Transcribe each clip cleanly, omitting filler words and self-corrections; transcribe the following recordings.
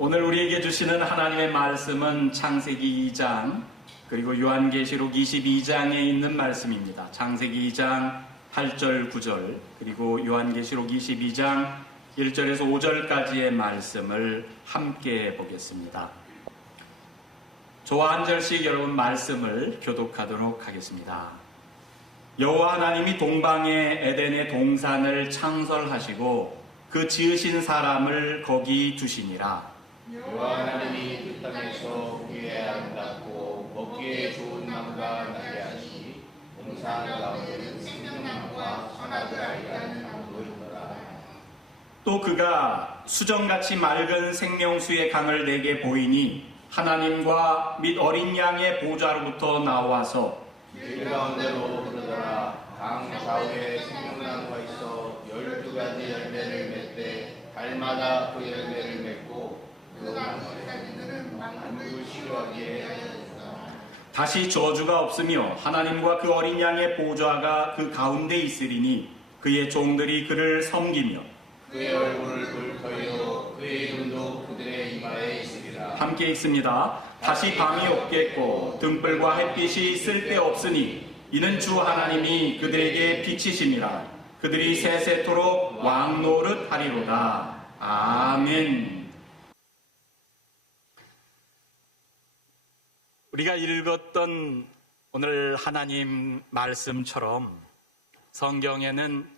오늘 우리에게 주시는 하나님의 말씀은 창세기 2장 그리고 요한계시록 22장에 있는 말씀입니다. 창세기 2장 8절 9절 그리고 요한계시록 22장 1절에서 5절까지의 말씀을 함께 보겠습니다. 저와 한 절씩 여러분 말씀을 교독하도록 하겠습니다. 여호와 하나님이 동방의 에덴의 동산을 창설하시고 그 지으신 사람을 거기 두시니라. 여호와 하나님이 그 땅에서 보기에 아름답고 먹기에 좋은 나무가 나게 하시니 동산 가운데는 생명나무와 선악을 알게 하는 나무도 있더라. 또 그가 수정같이 맑은 생명수의 강을 내게 보이니 하나님과 및 어린 양의 보좌로부터 나와서 길 가운데로 흐르더라. 강 좌우에 생명나무가 있어 12가지 열매를 맺되 달마다 그 열매를 맺고 그 나무에는 만국을 치료하기에 하였다. 다시 저주가 없으며 하나님과 그 어린 양의 보좌가 그 가운데 있으리니 그의 종들이 그를 섬기며 그의 얼굴을 불터이로 그의 이름도 그들의 이마에 있으리라. 함께 있습니다. 다시 밤이 없겠고 등불과 햇빛이 쓸데없으니 이는 주 하나님이 그들에게 빛이시니라. 그들이 세세토록 왕노릇 하리로다. 아멘. 우리가 읽었던 오늘 하나님 말씀처럼 성경에는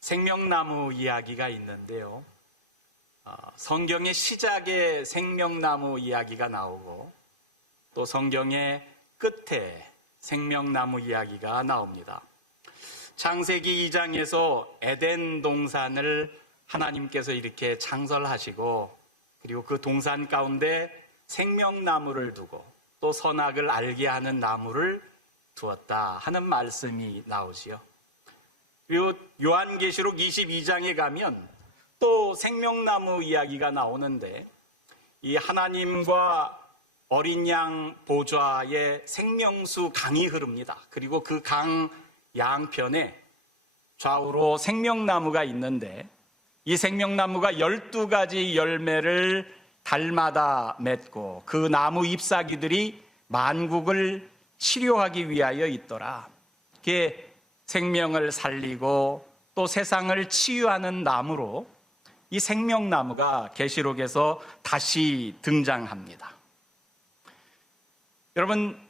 생명나무 이야기가 있는데요. 성경의 시작에 생명나무 이야기가 나오고 또 성경의 끝에 생명나무 이야기가 나옵니다. 창세기 2장에서 에덴 동산을 하나님께서 이렇게 창설하시고 그리고 그 동산 가운데 생명나무를 두고 또 선악을 알게 하는 나무를 두었다 하는 말씀이 나오지요. 그리고 요한계시록 22장에 가면 또 생명나무 이야기가 나오는데 이 하나님과 어린 양 보좌에 생명수 강이 흐릅니다. 그리고 그 강 양편에 좌우로 생명나무가 있는데 이 생명나무가 12가지 열매를 달마다 맺고 그 나무 잎사귀들이 만국을 치료하기 위하여 있더라. 그게 생명을 살리고 또 세상을 치유하는 나무로 이 생명나무가 계시록에서 다시 등장합니다. 여러분,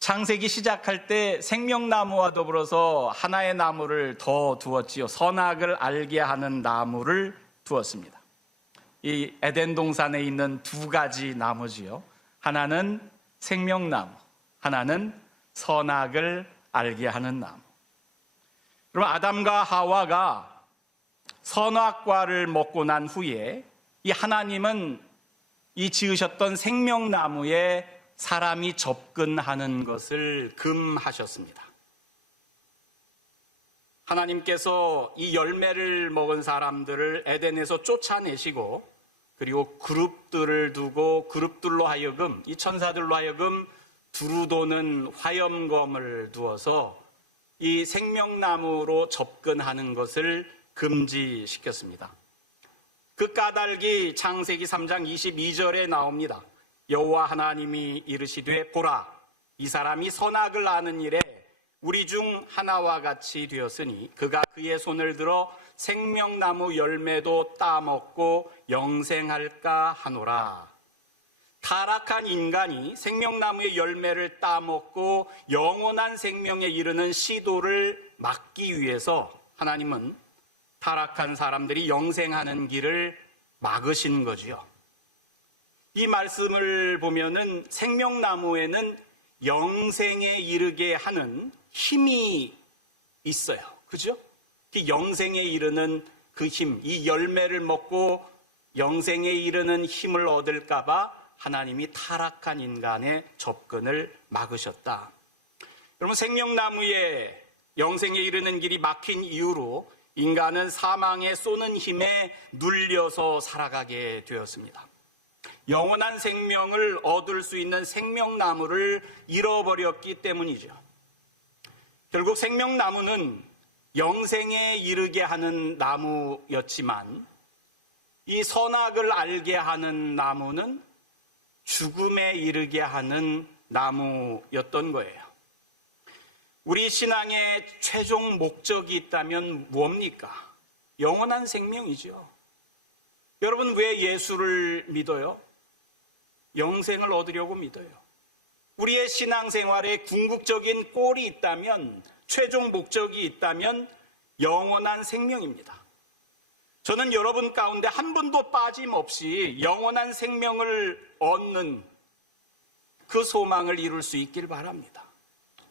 창세기 시작할 때 생명나무와 더불어서 하나의 나무를 더 두었지요. 선악을 알게 하는 나무를 두었습니다. 이 에덴 동산에 있는 두 가지 나무지요. 하나는 생명나무, 하나는 선악을 알게 하는 나무. 그럼 아담과 하와가 선악과를 먹고 난 후에 이 하나님은 이 지으셨던 생명나무에 사람이 접근하는 것을 금하셨습니다. 하나님께서 이 열매를 먹은 사람들을 에덴에서 쫓아내시고 그리고 그룹들을 두고 그룹들로 하여금 이 천사들로 하여금 두루 도는 화염검을 두어서 이 생명나무로 접근하는 것을 금지시켰습니다. 그 까닭이 창세기 3장 22절에 나옵니다. 여호와 하나님이 이르시되 보라 이 사람이 선악을 아는 일에 우리 중 하나와 같이 되었으니 그가 그의 손을 들어 생명나무 열매도 따먹고 영생할까 하노라. 타락한 인간이 생명나무의 열매를 따먹고 영원한 생명에 이르는 시도를 막기 위해서 하나님은 타락한 사람들이 영생하는 길을 막으신 거지요. 이 말씀을 보면은 생명나무에는 영생에 이르게 하는 힘이 있어요. 그죠? 영생에 이르는 그 힘, 이 열매를 먹고 영생에 이르는 힘을 얻을까봐 하나님이 타락한 인간의 접근을 막으셨다. 여러분, 생명나무에 영생에 이르는 길이 막힌 이후로 인간은 사망에 쏘는 힘에 눌려서 살아가게 되었습니다. 영원한 생명을 얻을 수 있는 생명나무를 잃어버렸기 때문이죠. 결국 생명나무는 영생에 이르게 하는 나무였지만 이 선악을 알게 하는 나무는 죽음에 이르게 하는 나무였던 거예요. 우리 신앙의 최종 목적이 있다면 뭡니까? 영원한 생명이죠. 여러분, 왜 예수를 믿어요? 영생을 얻으려고 믿어요. 우리의 신앙생활에 궁극적인 골이 있다면, 최종 목적이 있다면 영원한 생명입니다. 저는 여러분 가운데 한 분도 빠짐없이 영원한 생명을 얻는 그 소망을 이룰 수 있길 바랍니다.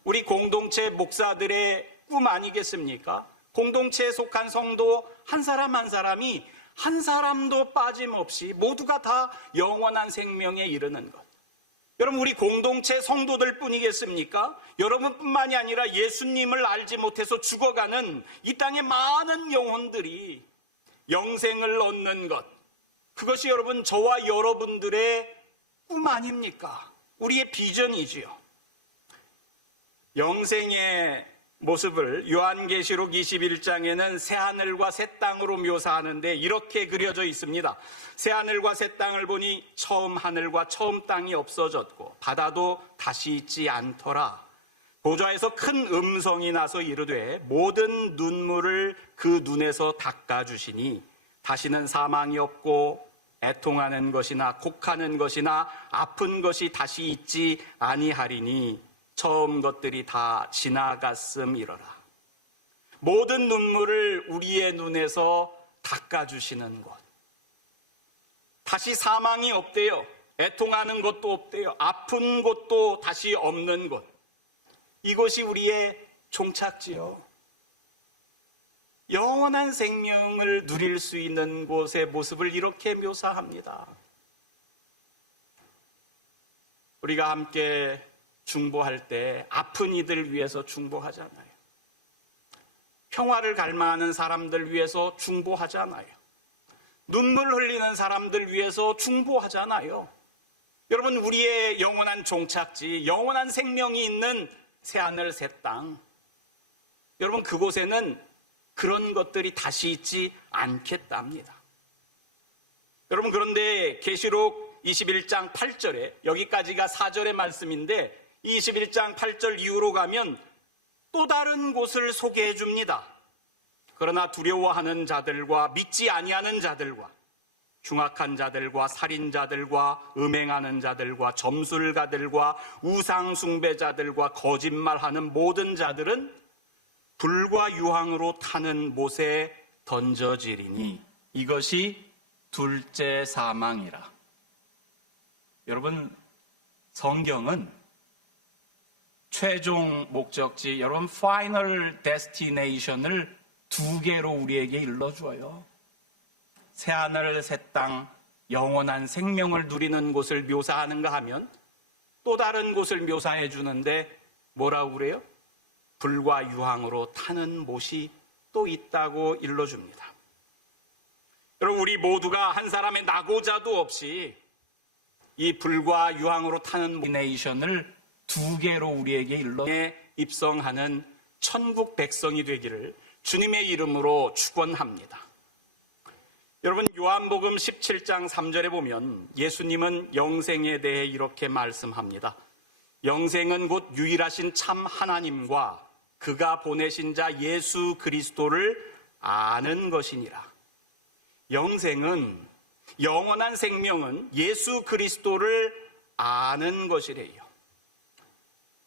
우리 공동체 목사들의 꿈 아니겠습니까? 공동체에 속한 성도 한 사람 한 사람이 한 사람도 빠짐없이 모두가 다 영원한 생명에 이르는 것. 여러분, 우리 공동체 성도들 뿐이겠습니까? 여러분뿐만이 아니라 예수님을 알지 못해서 죽어가는 이 땅의 많은 영혼들이 영생을 얻는 것, 그것이 여러분 저와 여러분들의 꿈 아닙니까? 우리의 비전이지요. 영생의 모습을 요한계시록 21장에는 새하늘과 새 땅으로 묘사하는데 이렇게 그려져 있습니다. 새하늘과 새 땅을 보니 처음 하늘과 처음 땅이 없어졌고 바다도 다시 있지 않더라. 보좌에서 큰 음성이 나서 이르되 모든 눈물을 그 눈에서 닦아주시니 다시는 사망이 없고 애통하는 것이나 곡하는 것이나 아픈 것이 다시 있지 아니하리니 처음 것들이 다 지나갔음이러라. 모든 눈물을 우리의 눈에서 닦아주시는 것. 다시 사망이 없대요. 애통하는 것도 없대요. 아픈 것도 다시 없는 것. 이것이 우리의 종착지요. 영원한 생명을 누릴 수 있는 곳의 모습을 이렇게 묘사합니다. 우리가 함께 중보할 때 아픈 이들 위해서 중보하잖아요. 평화를 갈망하는 사람들 위해서 중보하잖아요. 눈물 흘리는 사람들 위해서 중보하잖아요. 여러분, 우리의 영원한 종착지, 영원한 생명이 있는 새하늘 새 땅, 여러분 그곳에는 그런 것들이 다시 있지 않겠답니다. 여러분, 그런데 계시록 21장 8절에, 여기까지가 4절의 말씀인데 21장 8절 이후로 가면 또 다른 곳을 소개해 줍니다. 그러나 두려워하는 자들과 믿지 아니하는 자들과 흉악한 자들과 살인자들과 음행하는 자들과 점술가들과 우상숭배자들과 거짓말하는 모든 자들은 불과 유황으로 타는 못에 던져지리니 이것이 둘째 사망이라. 여러분, 성경은 최종 목적지, 여러분 파이널 데스티네이션을 두 개로 우리에게 일러줘요. 새하늘 새 땅, 영원한 생명을 누리는 곳을 묘사하는가 하면 또 다른 곳을 묘사해 주는데 뭐라고 그래요? 불과 유황으로 타는 못이 또 있다고 일러줍니다. 여러분, 우리 모두가 한 사람의 낙오자도 없이 이 불과 유황으로 타는 네이션을 두 개로 우리에게 입성하는 천국 백성이 되기를 주님의 이름으로 축원합니다. 여러분, 요한복음 17장 3절에 보면 예수님은 영생에 대해 이렇게 말씀합니다. 영생은 곧 유일하신 참 하나님과 그가 보내신 자 예수 그리스도를 아는 것이니라. 영생은, 영원한 생명은 예수 그리스도를 아는 것이래요.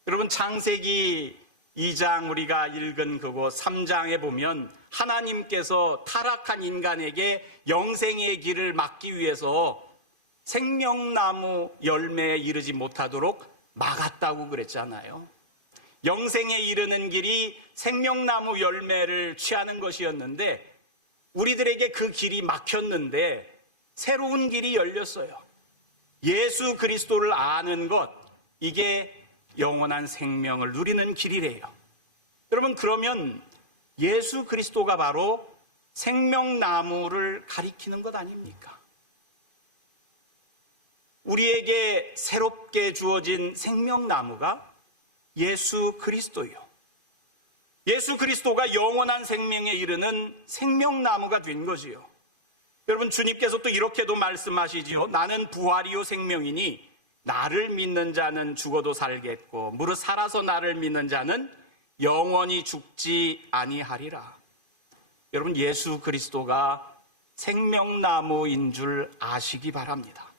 여러분, 창세기 2장 우리가 읽은 그곳 3장에 보면 하나님께서 타락한 인간에게 영생의 길을 막기 위해서 생명나무 열매에 이르지 못하도록 막았다고 그랬잖아요. 영생에 이르는 길이 생명나무 열매를 취하는 것이었는데 우리들에게 그 길이 막혔는데 새로운 길이 열렸어요. 예수 그리스도를 아는 것, 이게 영원한 생명을 누리는 길이래요. 여러분, 그러면 예수 그리스도가 바로 생명나무를 가리키는 것 아닙니까? 우리에게 새롭게 주어진 생명나무가 예수 그리스도예요. 예수 그리스도가 영원한 생명에 이르는 생명나무가 된 거지요. 여러분, 주님께서 또 이렇게도 말씀하시지요. 나는 부활이요 생명이니 나를 믿는 자는 죽어도 살겠고 무릇 살아서 나를 믿는 자는 영원히 죽지 아니하리라. 여러분, 예수 그리스도가 생명나무인 줄 아시기 바랍니다.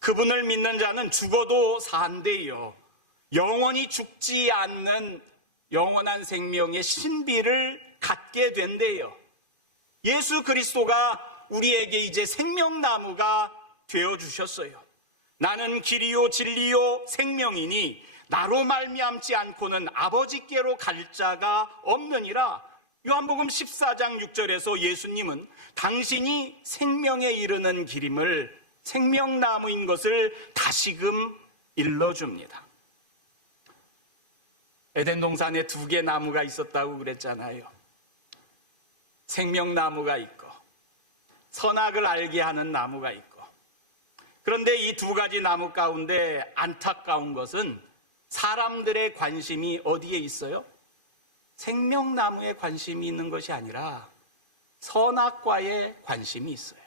그분을 믿는 자는 죽어도 산대요. 영원히 죽지 않는 영원한 생명의 신비를 갖게 된대요. 예수 그리스도가 우리에게 이제 생명나무가 되어주셨어요. 나는 길이요 진리요 생명이니 나로 말미암지 않고는 아버지께로 갈 자가 없느니라. 요한복음 14장 6절에서 예수님은 당신이 생명에 이르는 길임을, 생명나무인 것을 다시금 일러줍니다. 에덴 동산에 2개 나무가 있었다고 그랬잖아요. 생명나무가 있고 선악을 알게 하는 나무가 있고. 그런데 이 2가지 나무 가운데 안타까운 것은 사람들의 관심이 어디에 있어요? 생명나무에 관심이 있는 것이 아니라 선악과에 관심이 있어요.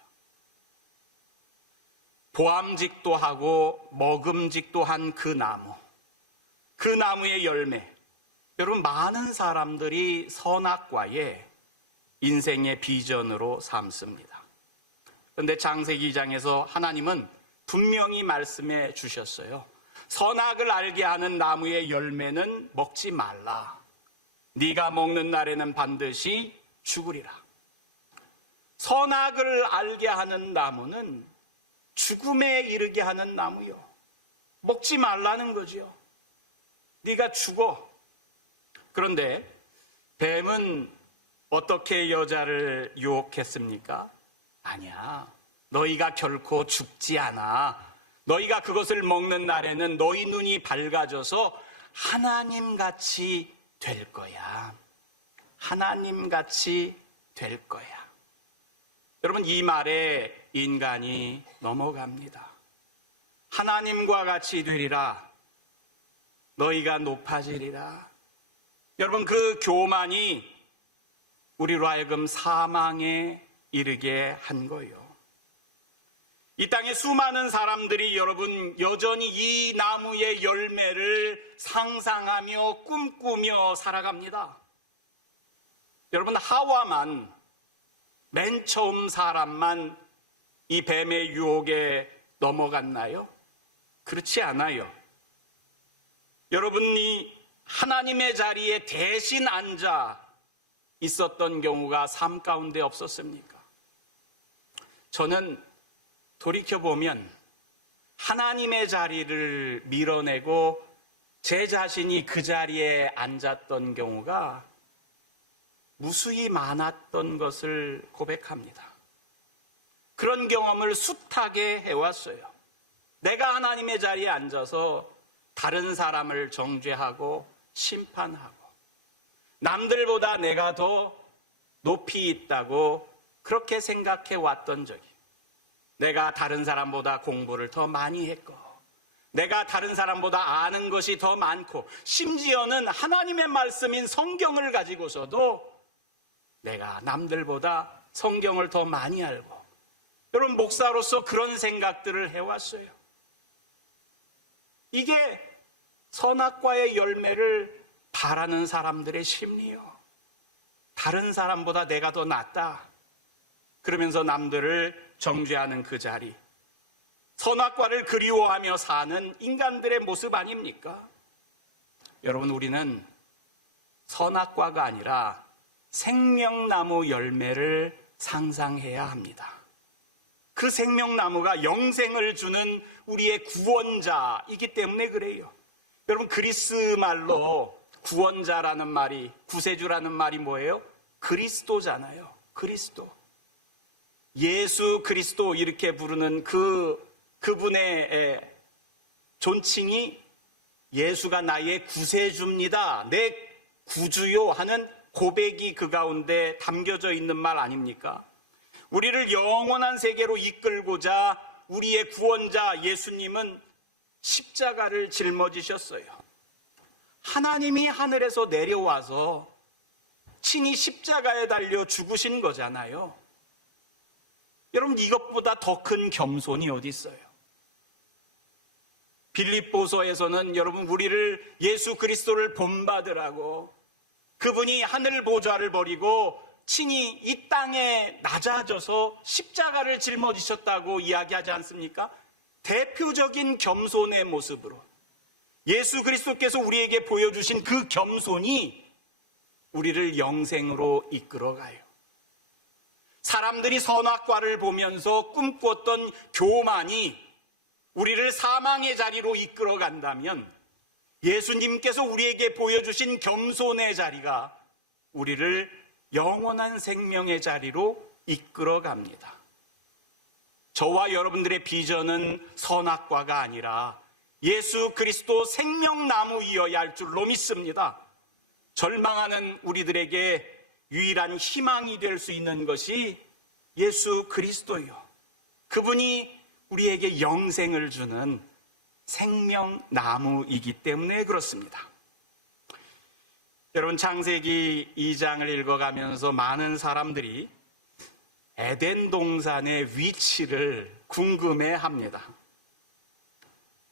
보암직도 하고 먹음직도 한 그 나무, 그 나무의 열매. 여러분, 많은 사람들이 선악과에 인생의 비전으로 삼습니다. 그런데 창세기 2장에서 하나님은 분명히 말씀해 주셨어요. 선악을 알게 하는 나무의 열매는 먹지 말라. 네가 먹는 날에는 반드시 죽으리라. 선악을 알게 하는 나무는 죽음에 이르게 하는 나무요. 먹지 말라는 거죠. 네가 죽어. 그런데 뱀은 어떻게 여자를 유혹했습니까? 아니야. 너희가 결코 죽지 않아. 너희가 그것을 먹는 날에는 너희 눈이 밝아져서 하나님같이 될 거야. 하나님같이 될 거야. 여러분, 이 말에 인간이 넘어갑니다. 하나님과 같이 되리라. 너희가 높아지리라. 여러분, 그 교만이 우리로 하여금 사망에 이르게 한 거예요. 이 땅에 수많은 사람들이 여러분 여전히 이 나무의 열매를 상상하며 꿈꾸며 살아갑니다. 여러분, 하와만, 맨 처음 사람만 이 뱀의 유혹에 넘어갔나요? 그렇지 않아요. 여러분이 하나님의 자리에 대신 앉아 있었던 경우가 삶 가운데 없었습니까? 저는 돌이켜보면 하나님의 자리를 밀어내고 제 자신이 그 자리에 앉았던 경우가 무수히 많았던 것을 고백합니다. 그런 경험을 숱하게 해왔어요. 내가 하나님의 자리에 앉아서 다른 사람을 정죄하고 심판하고 남들보다 내가 더 높이 있다고 그렇게 생각해 왔던 적이, 내가 다른 사람보다 공부를 더 많이 했고 내가 다른 사람보다 아는 것이 더 많고 심지어는 하나님의 말씀인 성경을 가지고서도 내가 남들보다 성경을 더 많이 알고, 여러분, 목사로서 그런 생각들을 해왔어요. 이게 선악과의 열매를 바라는 사람들의 심리요. 다른 사람보다 내가 더 낫다 그러면서 남들을 정죄하는 그 자리, 선악과를 그리워하며 사는 인간들의 모습 아닙니까? 여러분, 우리는 선악과가 아니라 생명나무 열매를 상상해야 합니다. 그 생명나무가 영생을 주는 우리의 구원자이기 때문에 그래요. 여러분, 그리스 말로 구원자라는 말이, 구세주라는 말이 뭐예요? 그리스도잖아요. 그리스도. 예수 그리스도 이렇게 부르는 그분의 존칭이 예수가 나의 구세주입니다, 내 구주요 하는 고백이 그 가운데 담겨져 있는 말 아닙니까? 우리를 영원한 세계로 이끌고자 우리의 구원자 예수님은 십자가를 짊어지셨어요. 하나님이 하늘에서 내려와서 친히 십자가에 달려 죽으신 거잖아요. 여러분, 이것보다 더 큰 겸손이 어디 있어요? 빌립보서에서는 여러분, 우리를 예수 그리스도를 본받으라고 그분이 하늘 보좌를 버리고 친히 이 땅에 낮아져서 십자가를 짊어지셨다고 이야기하지 않습니까? 대표적인 겸손의 모습으로 예수 그리스도께서 우리에게 보여주신 그 겸손이 우리를 영생으로 이끌어가요. 사람들이 선악과를 보면서 꿈꾸었던 교만이 우리를 사망의 자리로 이끌어간다면 예수님께서 우리에게 보여주신 겸손의 자리가 우리를 영원한 생명의 자리로 이끌어갑니다. 저와 여러분들의 비전은 선악과가 아니라 예수 그리스도 생명나무이어야 할 줄로 믿습니다. 절망하는 우리들에게 유일한 희망이 될 수 있는 것이 예수 그리스도요. 그분이 우리에게 영생을 주는 생명나무이기 때문에 그렇습니다. 여러분, 창세기 2장을 읽어가면서 많은 사람들이 에덴 동산의 위치를 궁금해합니다.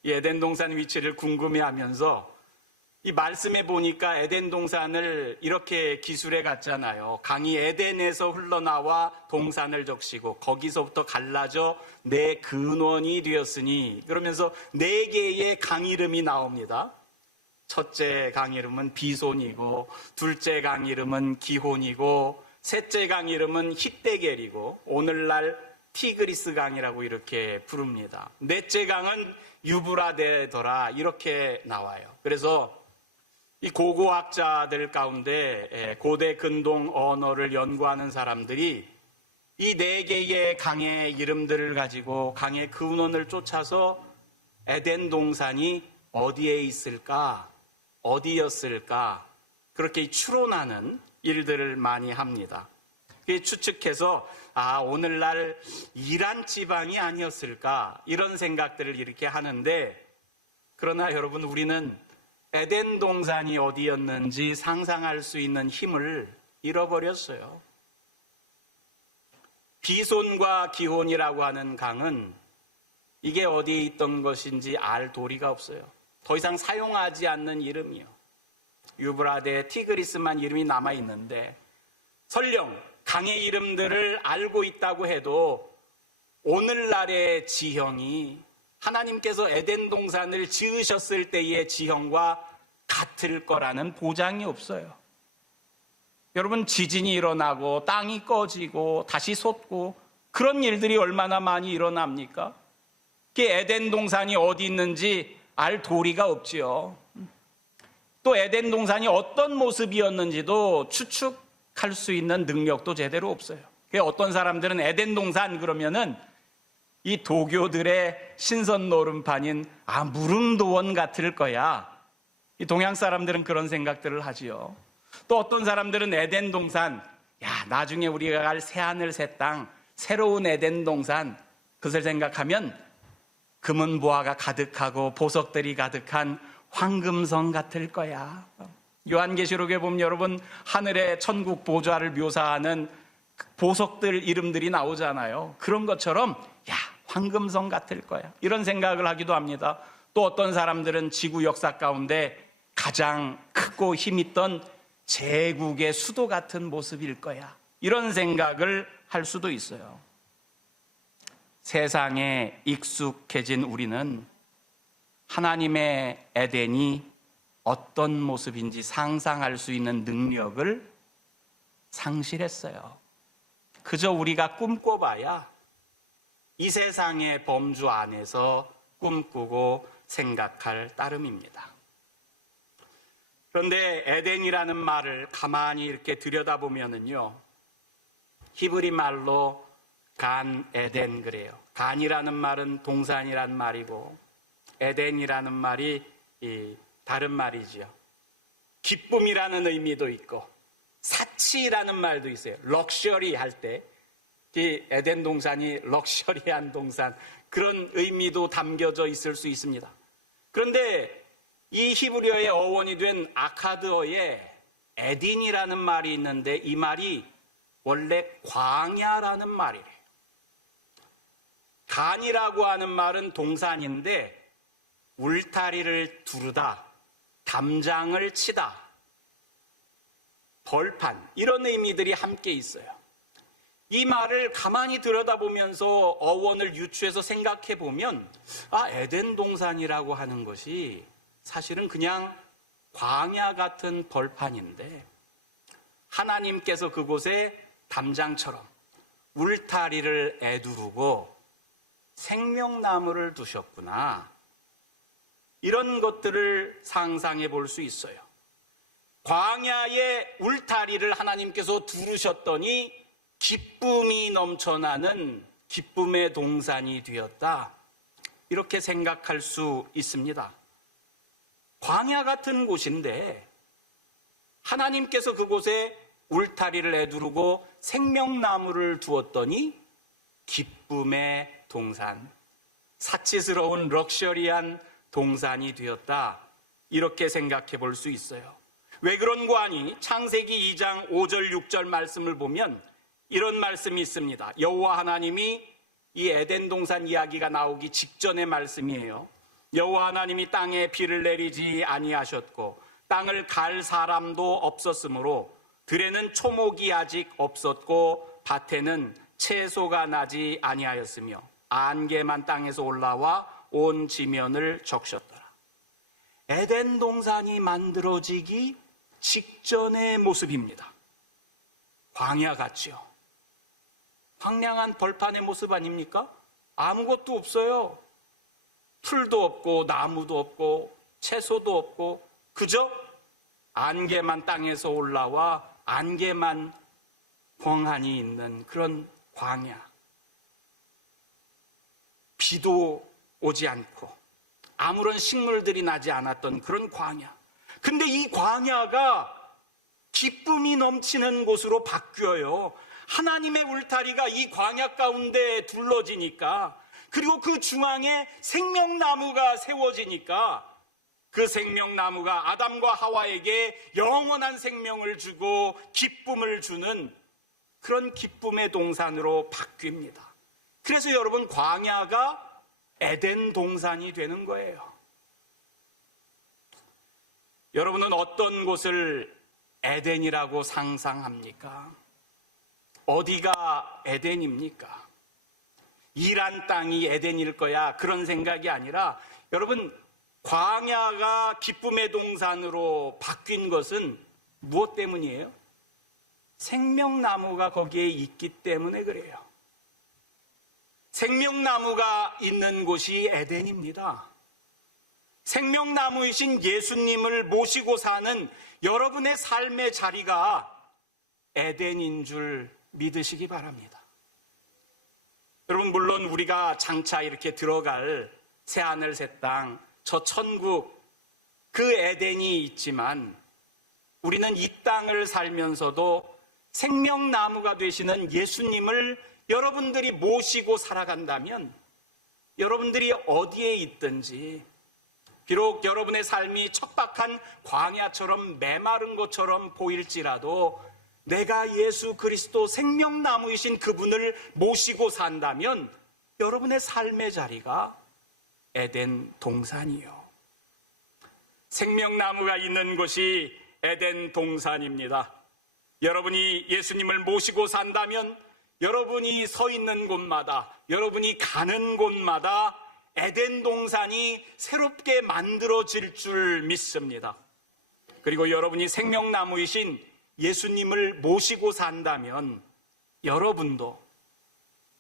이 에덴 동산 위치를 궁금해하면서 이 말씀에 보니까 에덴 동산을 이렇게 기술해 갔잖아요. 강이 에덴에서 흘러나와 동산을 적시고 거기서부터 갈라져 내 근원이 되었으니, 그러면서 4개의 강 이름이 나옵니다. 첫째 강 이름은 비손이고, 둘째 강 이름은 기혼이고, 셋째 강 이름은 히데겔이고, 오늘날 티그리스 강이라고 이렇게 부릅니다. 넷째 강은 유브라데더라, 이렇게 나와요. 그래서 이 고고학자들 가운데 고대 근동 언어를 연구하는 사람들이 이 4개의 강의 이름들을 가지고 강의 근원을 쫓아서 에덴 동산이 어디에 있을까, 어디였을까, 그렇게 추론하는 일들을 많이 합니다. 추측해서 오늘날 이란 지방이 아니었을까, 이런 생각들을 이렇게 하는데, 그러나 여러분, 우리는 에덴 동산이 어디였는지 상상할 수 있는 힘을 잃어버렸어요. 비손과 기혼이라고 하는 강은 이게 어디에 있던 것인지 알 도리가 없어요. 더 이상 사용하지 않는 이름이요. 유브라데, 티그리스만 이름이 남아있는데, 설령 강의 이름들을 알고 있다고 해도 오늘날의 지형이 하나님께서 에덴 동산을 지으셨을 때의 지형과 같을 거라는 보장이 없어요. 여러분, 지진이 일어나고 땅이 꺼지고 다시 솟고 그런 일들이 얼마나 많이 일어납니까? 그 에덴 동산이 어디 있는지 알 도리가 없지요. 또 에덴 동산이 어떤 모습이었는지도 추측할 수 있는 능력도 제대로 없어요. 어떤 사람들은 에덴 동산 그러면은 이 도교들의 신선 노름판인 무릉도원 같을 거야. 이 동양 사람들은 그런 생각들을 하지요. 또 어떤 사람들은 에덴 동산, 나중에 우리가 갈 새하늘 새 땅, 새로운 에덴 동산, 그것을 생각하면 금은보화가 가득하고 보석들이 가득한 황금성 같을 거야. 요한계시록에 보면 여러분, 하늘의 천국 보좌를 묘사하는 보석들 이름들이 나오잖아요. 그런 것처럼 황금성 같을 거야, 이런 생각을 하기도 합니다. 또 어떤 사람들은 지구 역사 가운데 가장 크고 힘있던 제국의 수도 같은 모습일 거야, 이런 생각을 할 수도 있어요. 세상에 익숙해진 우리는 하나님의 에덴이 어떤 모습인지 상상할 수 있는 능력을 상실했어요. 그저 우리가 꿈꿔봐야 이 세상의 범주 안에서 꿈꾸고 생각할 따름입니다. 그런데 에덴이라는 말을 가만히 이렇게 들여다보면은요, 히브리 말로 간 에덴 그래요. 간이라는 말은 동산이라는 말이고, 에덴이라는 말이 다른 말이지요. 기쁨이라는 의미도 있고, 사치라는 말도 있어요. 럭셔리 할 때, 이 에덴 동산이 럭셔리한 동산, 그런 의미도 담겨져 있을 수 있습니다. 그런데 이 히브리어의 어원이 된 아카드어에 에딘이라는 말이 있는데, 이 말이 원래 광야라는 말이래요. 단이라고 하는 말은 동산인데 울타리를 두르다, 담장을 치다, 벌판 이런 의미들이 함께 있어요. 이 말을 가만히 들여다보면서 어원을 유추해서 생각해 보면 에덴 동산이라고 하는 것이 사실은 그냥 광야 같은 벌판인데 하나님께서 그곳에 담장처럼 울타리를 애두르고 생명나무를 두셨구나. 이런 것들을 상상해 볼 수 있어요. 광야의 울타리를 하나님께서 두르셨더니 기쁨이 넘쳐나는 기쁨의 동산이 되었다. 이렇게 생각할 수 있습니다. 광야 같은 곳인데 하나님께서 그곳에 울타리를 애두르고 생명나무를 두었더니 기쁨의 동산, 사치스러운 럭셔리한 동산이 되었다. 이렇게 생각해 볼 수 있어요. 왜 그런 거 아니? 창세기 2장 5절 6절 말씀을 보면 이런 말씀이 있습니다. 여호와 하나님이 이 에덴 동산 이야기가 나오기 직전의 말씀이에요. 여호와 하나님이 땅에 비를 내리지 아니하셨고 땅을 갈 사람도 없었으므로 들에는 초목이 아직 없었고 밭에는 채소가 나지 아니하였으며 안개만 땅에서 올라와 온 지면을 적셨더라. 에덴 동산이 만들어지기 직전의 모습입니다. 광야 같죠. 황량한 벌판의 모습 아닙니까? 아무것도 없어요. 풀도 없고 나무도 없고 채소도 없고 그저 안개만 땅에서 올라와 안개만 광한이 있는 그런 광야. 비도 오지 않고 아무런 식물들이 나지 않았던 그런 광야. 근데 이 광야가 기쁨이 넘치는 곳으로 바뀌어요. 하나님의 울타리가 이 광야 가운데 둘러지니까, 그리고 그 중앙에 생명나무가 세워지니까 그 생명나무가 아담과 하와에게 영원한 생명을 주고 기쁨을 주는 그런 기쁨의 동산으로 바뀝니다. 그래서 여러분, 광야가 에덴 동산이 되는 거예요. 여러분은 어떤 곳을 에덴이라고 상상합니까? 어디가 에덴입니까? 이란 땅이 에덴일 거야, 그런 생각이 아니라, 여러분, 광야가 기쁨의 동산으로 바뀐 것은 무엇 때문이에요? 생명나무가 거기에 있기 때문에 그래요. 생명나무가 있는 곳이 에덴입니다. 생명나무이신 예수님을 모시고 사는 여러분의 삶의 자리가 에덴인 줄 믿으시기 바랍니다. 여러분, 물론 우리가 장차 이렇게 들어갈 새하늘 새 땅, 저 천국, 그 에덴이 있지만 우리는 이 땅을 살면서도 생명나무가 되시는 예수님을 여러분들이 모시고 살아간다면 여러분들이 어디에 있든지, 비록 여러분의 삶이 척박한 광야처럼 메마른 것처럼 보일지라도 내가 예수 그리스도 생명나무이신 그분을 모시고 산다면 여러분의 삶의 자리가 에덴 동산이요. 생명나무가 있는 곳이 에덴 동산입니다. 여러분이 예수님을 모시고 산다면 여러분이 서 있는 곳마다, 여러분이 가는 곳마다 에덴 동산이 새롭게 만들어질 줄 믿습니다. 그리고 여러분이 생명나무이신 예수님을 모시고 산다면 여러분도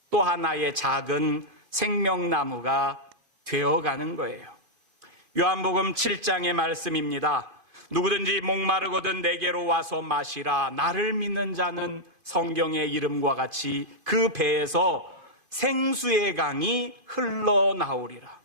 또 하나의 작은 생명나무가 되어가는 거예요. 요한복음 7장의 말씀입니다. 누구든지 목마르거든 내게로 와서 마시라. 나를 믿는 자는 성경의 이름과 같이 그 배에서 생수의 강이 흘러나오리라.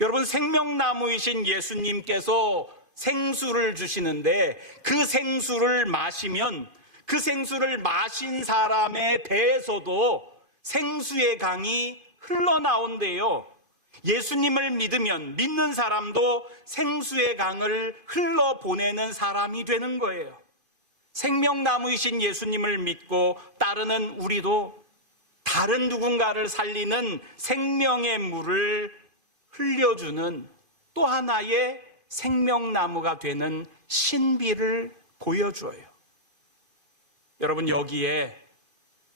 여러분, 생명나무이신 예수님께서 생수를 주시는데 그 생수를 마시면 그 생수를 마신 사람의 배에서도 생수의 강이 흘러나온대요. 예수님을 믿으면 믿는 사람도 생수의 강을 흘러보내는 사람이 되는 거예요. 생명나무이신 예수님을 믿고 따르는 우리도 다른 누군가를 살리는 생명의 물을 흘려주는 또 하나의 생명나무가 되는 신비를 보여줘요. 여러분, 여기에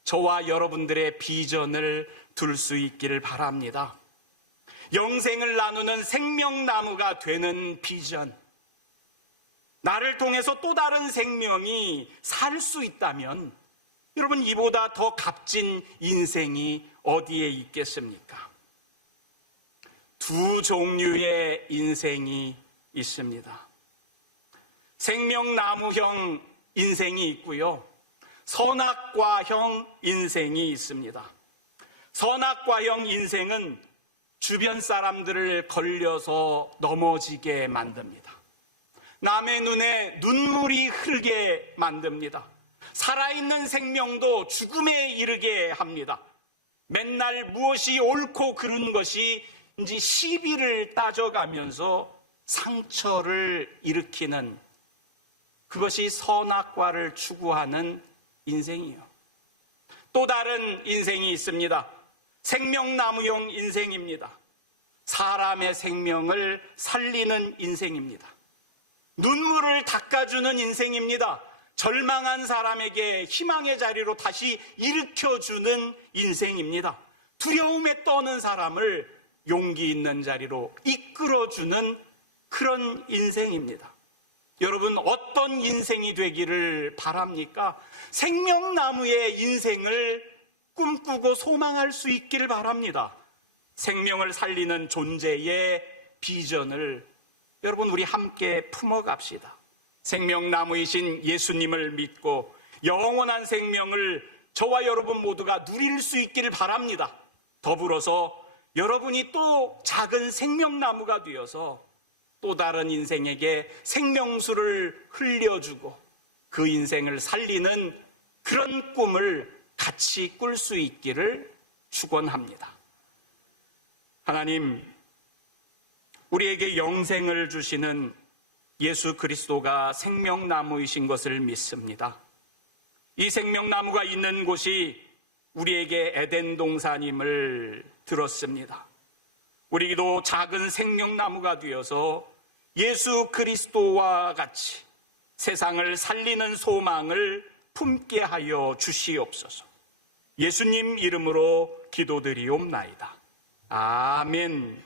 저와 여러분들의 비전을 둘 수 있기를 바랍니다. 영생을 나누는 생명나무가 되는 비전. 나를 통해서 또 다른 생명이 살 수 있다면 여러분, 이보다 더 값진 인생이 어디에 있겠습니까? 두 종류의 인생이 있습니다. 생명나무형 인생이 있고요, 선악과형 인생이 있습니다. 선악과형 인생은 주변 사람들을 걸려서 넘어지게 만듭니다. 남의 눈에 눈물이 흐르게 만듭니다. 살아있는 생명도 죽음에 이르게 합니다. 맨날 무엇이 옳고 그른 것인지 시비를 따져가면서 상처를 일으키는, 그것이 선악과를 추구하는 인생이에요. 또 다른 인생이 있습니다. 생명나무형 인생입니다. 사람의 생명을 살리는 인생입니다. 눈물을 닦아주는 인생입니다. 절망한 사람에게 희망의 자리로 다시 일으켜주는 인생입니다. 두려움에 떠는 사람을 용기 있는 자리로 이끌어주는 그런 인생입니다. 여러분, 어떤 인생이 되기를 바랍니까? 생명나무의 인생을 꿈꾸고 소망할 수 있기를 바랍니다. 생명을 살리는 존재의 비전을 여러분, 우리 함께 품어갑시다. 생명나무이신 예수님을 믿고 영원한 생명을 저와 여러분 모두가 누릴 수 있기를 바랍니다. 더불어서 여러분이 또 작은 생명나무가 되어서 또 다른 인생에게 생명수를 흘려주고 그 인생을 살리는 그런 꿈을 같이 꿀 수 있기를 축원합니다. 하나님, 우리에게 영생을 주시는 예수 그리스도가 생명나무이신 것을 믿습니다. 이 생명나무가 있는 곳이 우리에게 에덴 동산임을 들었습니다. 우리도 작은 생명나무가 되어서 예수 그리스도와 같이 세상을 살리는 소망을 품게 하여 주시옵소서. 예수님 이름으로 기도드리옵나이다. 아멘.